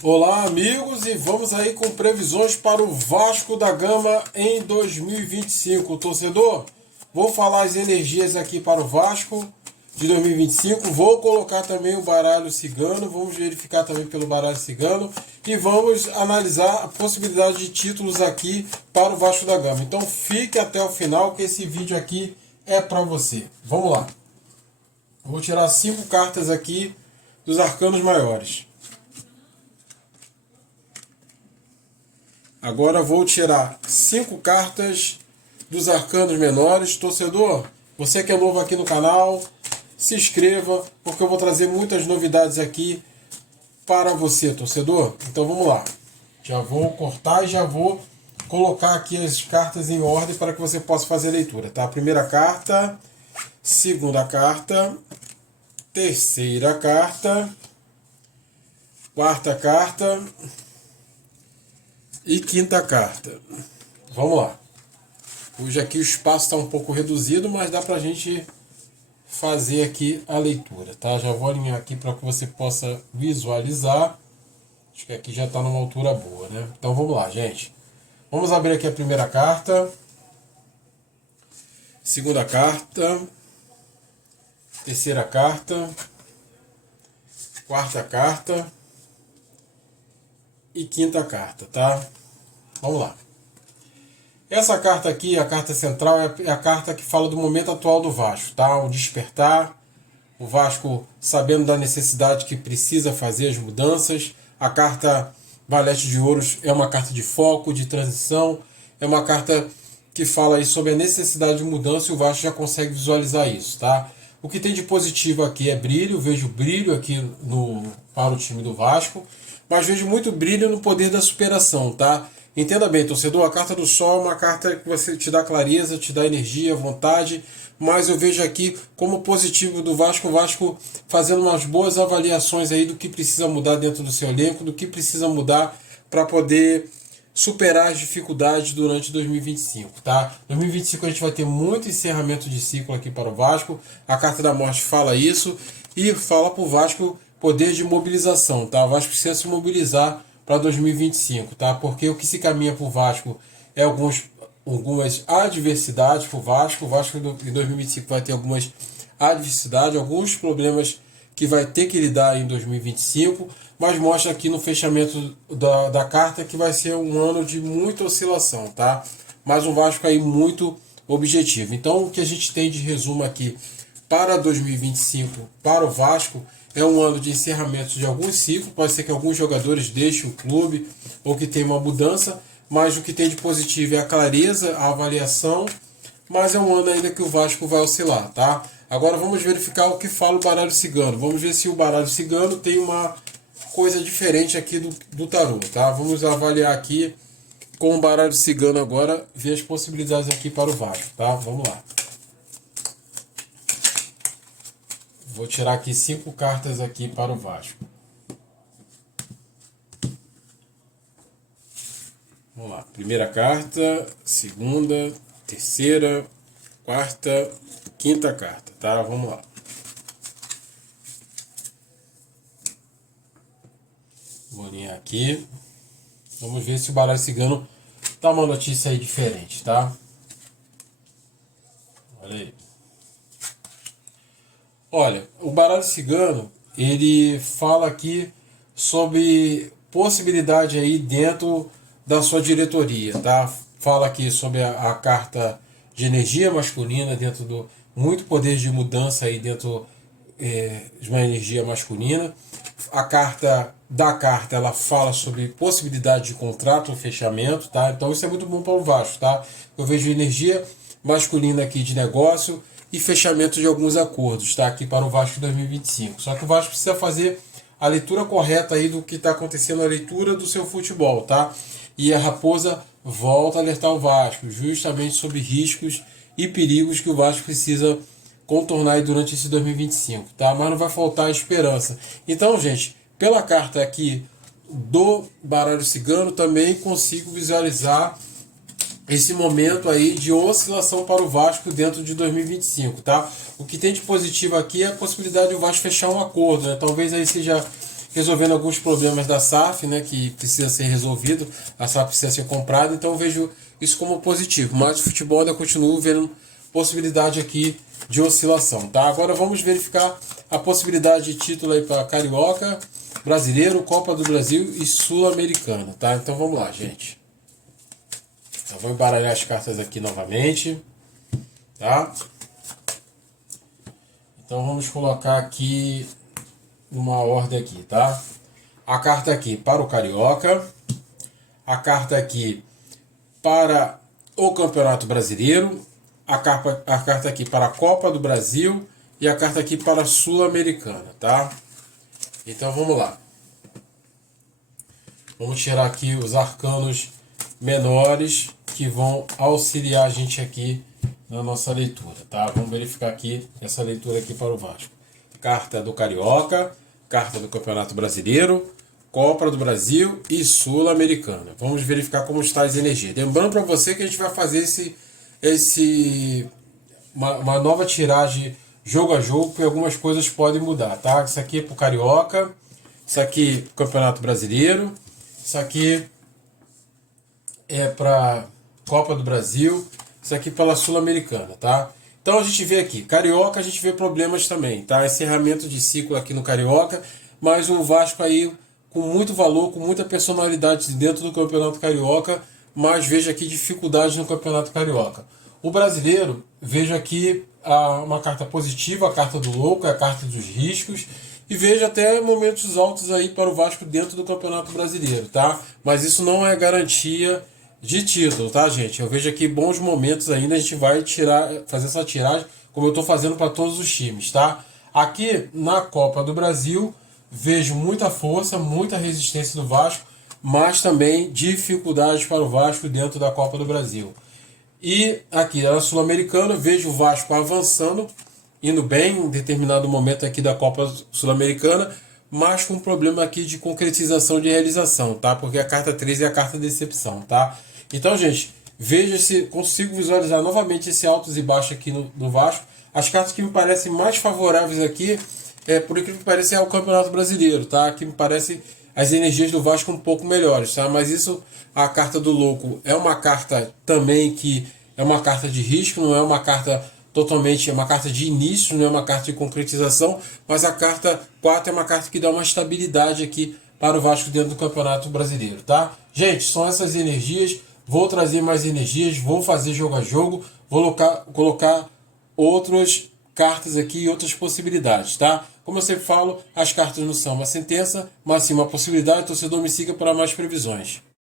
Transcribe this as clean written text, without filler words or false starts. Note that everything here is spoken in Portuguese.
Olá, amigos, e vamos aí com previsões para o Vasco da Gama em 2025. Torcedor, vou falar as energias aqui para o Vasco de 2025. Vou colocar também o baralho cigano, vamos verificar também pelo baralho cigano e vamos analisar a possibilidade de títulos aqui para o Vasco da Gama. Então fique até o final que esse vídeo aqui é para você. Vamos lá. Vou tirar 5 cartas aqui dos arcanos maiores. Agora vou tirar 5 cartas dos arcanos menores. Torcedor, você que é novo aqui no canal, se inscreva, porque eu vou trazer muitas novidades aqui para você, torcedor. Então vamos lá. Já vou cortar e já vou colocar aqui as cartas em ordem para que você possa fazer a leitura, tá? Primeira carta, segunda carta, terceira carta, quarta carta e quinta carta. Vamos lá. Hoje aqui o espaço está um pouco reduzido, mas dá para a gente fazer aqui a leitura, tá? Já vou alinhar aqui para que você possa visualizar. Acho que aqui já está numa altura boa, né? Então vamos lá, gente. Vamos abrir aqui a primeira carta. Segunda carta. Terceira carta. Quarta carta. E quinta carta, tá? Vamos lá. Essa carta aqui, a carta central, é a carta que fala do momento atual do Vasco, tá? O despertar, o Vasco sabendo da necessidade que precisa fazer as mudanças. A carta Valete de Ouros é uma carta de foco, de transição, é uma carta que fala aí sobre a necessidade de mudança e o Vasco já consegue visualizar isso, tá? O que tem de positivo aqui é brilho, vejo brilho aqui para o time do Vasco, mas vejo muito brilho no poder da superação, tá? Entenda bem, torcedor, a carta do Sol é uma carta que você te dá clareza, te dá energia, vontade, mas eu vejo aqui como positivo do Vasco, o Vasco fazendo umas boas avaliações aí do que precisa mudar dentro do seu elenco, do que precisa mudar para poder superar as dificuldades durante 2025, tá? 2025 a gente vai ter muito encerramento de ciclo aqui para o Vasco, a carta da morte fala isso e fala para o Vasco poder de mobilização, tá? O Vasco precisa se mobilizar para 2025, tá? Porque o que se caminha para o Vasco é algumas adversidades para o Vasco. O Vasco em 2025 vai ter algumas adversidades, alguns problemas que vai ter que lidar em 2025, mas mostra aqui no fechamento da carta que vai ser um ano de muita oscilação, tá? Mas um Vasco aí muito objetivo. Então o que a gente tem de resumo aqui para 2025 para o Vasco é um ano de encerramento de alguns ciclos, pode ser que alguns jogadores deixem o clube ou que tenha uma mudança, mas o que tem de positivo é a clareza, a avaliação, mas é um ano ainda que o Vasco vai oscilar, tá? Agora vamos verificar o que fala o baralho cigano. Vamos ver se o baralho cigano tem uma coisa diferente aqui do tarô, tá? Vamos avaliar aqui com o baralho cigano agora, ver as possibilidades aqui para o Vasco, tá? Vamos lá. Vou tirar aqui 5 cartas aqui para o Vasco. Vamos lá. Primeira carta, segunda, terceira, quarta, quinta carta, tá? Vamos lá. Vou alinhar aqui. Vamos ver se o baralho cigano dá uma notícia aí diferente, tá? Olha aí. Olha, o baralho cigano, ele fala aqui sobre possibilidade aí dentro da sua diretoria, tá? Fala aqui sobre a carta de energia masculina dentro do muito poder de mudança aí dentro de uma energia masculina. A carta ela fala sobre possibilidade de contrato, fechamento, tá? Então isso é muito bom para o Vasco, tá? Eu vejo energia masculina aqui de negócio e fechamento de alguns acordos, tá? Aqui para o Vasco 2025. Só que o Vasco precisa fazer a leitura correta aí do que está acontecendo, a leitura do seu futebol, tá? E a Raposa volta a alertar o Vasco, justamente sobre riscos e perigos que o Vasco precisa contornar aí durante esse 2025, tá? Mas não vai faltar esperança. Então, gente, pela carta aqui do baralho cigano, também consigo visualizar esse momento aí de oscilação para o Vasco dentro de 2025, tá? O que tem de positivo aqui é a possibilidade do Vasco fechar um acordo, né? Talvez aí seja resolvendo alguns problemas da SAF, né, que precisa ser resolvido, a SAF precisa ser comprada, então eu vejo isso como positivo, mas o futebol ainda continuo vendo possibilidade aqui de oscilação, tá? Agora vamos verificar a possibilidade de título aí para Carioca, Brasileiro, Copa do Brasil e Sul-Americana, tá? Então vamos lá, gente. Eu vou embaralhar as cartas aqui novamente, tá? Então vamos colocar aqui numa ordem aqui, tá? A carta aqui para o Carioca, a carta aqui para o Campeonato Brasileiro, a carta aqui para a Copa do Brasil e a carta aqui para a Sul-Americana, tá? Então vamos lá. Vamos tirar aqui os arcanos menores que vão auxiliar a gente aqui na nossa leitura, tá? Vamos verificar aqui essa leitura aqui para o Vasco. Carta do Carioca, carta do Campeonato Brasileiro, Copa do Brasil e Sul-Americana. Vamos verificar como está as energias. Lembrando para você que a gente vai fazer uma nova tiragem jogo a jogo, porque algumas coisas podem mudar, tá? Isso aqui é para o Carioca, isso aqui é Campeonato Brasileiro, isso aqui é para Copa do Brasil, isso aqui pela Sul-Americana, tá? Então a gente vê aqui, Carioca, a gente vê problemas também, tá? Encerramento de ciclo aqui no Carioca, mas o Vasco aí com muito valor, com muita personalidade dentro do Campeonato Carioca, mas vejo aqui dificuldades no Campeonato Carioca. O Brasileiro, vejo aqui uma carta positiva, a carta do louco, a carta dos riscos, e vejo até momentos altos aí para o Vasco dentro do Campeonato Brasileiro, tá? Mas isso não é garantia de título, tá, gente? Eu vejo aqui bons momentos ainda, a gente vai fazer essa tiragem, como eu estou fazendo para todos os times, tá? Aqui na Copa do Brasil, vejo muita força, muita resistência do Vasco, mas também dificuldades para o Vasco dentro da Copa do Brasil. E aqui na Sul-Americana, vejo o Vasco avançando, indo bem em determinado momento aqui da Copa Sul-Americana, mas com um problema aqui de concretização de realização, tá? Porque a carta 13 é a carta decepção, tá? Então, gente, veja se consigo visualizar novamente esse altos e baixos aqui no Vasco. As cartas que me parecem mais favoráveis aqui, por incrível que pareça, é o Campeonato Brasileiro, tá? Que me parece as energias do Vasco um pouco melhores, tá? Mas isso, a carta do louco é uma carta também que é uma carta de risco, não é uma carta totalmente, é uma carta de início, não é uma carta de concretização, mas a carta 4 é uma carta que dá uma estabilidade aqui para o Vasco dentro do Campeonato Brasileiro, tá? Gente, são essas energias, vou trazer mais energias, vou fazer jogo a jogo, vou colocar outras cartas aqui e outras possibilidades, tá? Como eu sempre falo, as cartas não são uma sentença, mas sim uma possibilidade. Torcedor, me siga para mais previsões.